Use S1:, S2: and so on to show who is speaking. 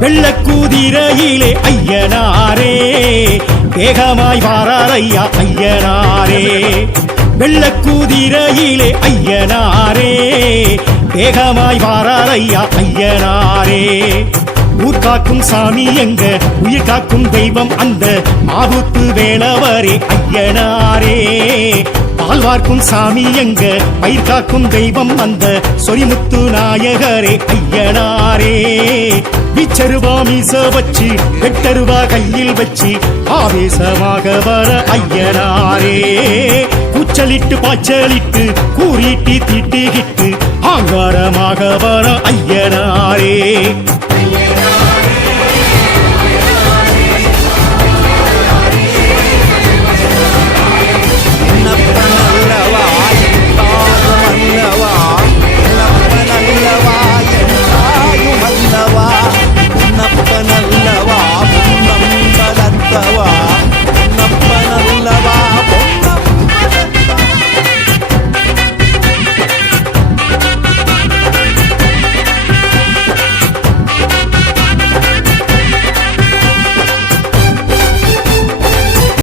S1: வெள்ள வெள்ளக்கூதிரையிலே ஐயனாரே வேகமாய் வாரார் ஐயா ஐயனாரே வெள்ளக்கூதிரையிலே ஐயனாரே வேகமாய் வாரார் ஐயா ஐயனாரே. ஊர் காக்கும் சாமி எங்க உயிர் காக்கும் தெய்வம் அந்த மாவுத்து வேளவரே ஐயனாரே. பால் வார்க்கும் சாமி எங்க பயிர் காக்கும் தெய்வம் அந்த சொரிமுத்து நாயகரே ஐயனாரே. செருவா மீச வச்சு எட்டருவா கையில் வச்சு ஆவேசமாக வர ஐயனாரே. கூச்சலிட்டு பாச்சலிட்டு கூறிட்டு திட்டுகிட்டு ஆங்காரமாக வர ஐயனாரே.